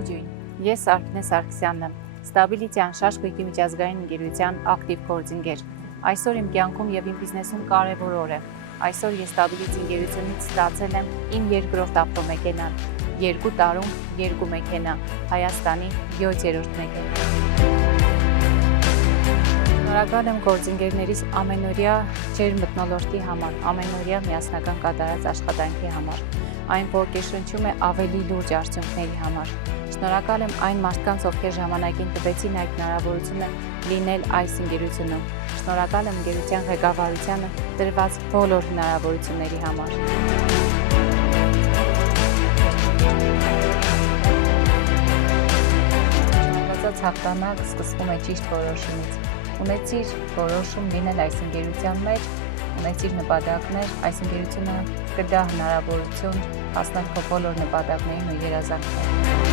Ողջույն, ես Արփինե Սարգսյանն եմ, Stability անշարժ գույքի միջազգային ընկերության ակտիվ գործընկեր։ Այսօր իմ կյանքում եւ իմ բիզնեսում կարևոր օր է։ Այսօր ես Stability ընկերությունից ստացել եմ իմ երկրորդ ավտոմեքենան, 2 տարում 2 մեքենա, Հայաստանի 7-րդ մեքենա։ Շնորհակալ եմ գործընկերներիս ամենօրյա ջերմ մթնոլորտի համար, ամենօրյա միասնական կատարած աշխատանքի համար։ Այն ոգեշնչում է ավելի լուրջ արդյունքների համար։ Շնորհակալ եմ այն մարդկանց, ովքեր ժամանակին տվեցին այդ հնարավորությունը լինել այս ընկերությունում։ Շնորհակալ եմ ընկերության ղեկավարությանը տրված բոլոր հնարավորությունների համար։ Ցանկացած հաղթանակ սկսվում է ճիշտ որոշումից։ Ունեցիր որոշում լինել այս ընկերության մեջ, ունեցիր նպատակներ, այս ընկերությունը կտա հնարավորություն հասնել քո բոլոր նպատակներին ու երազանքներին։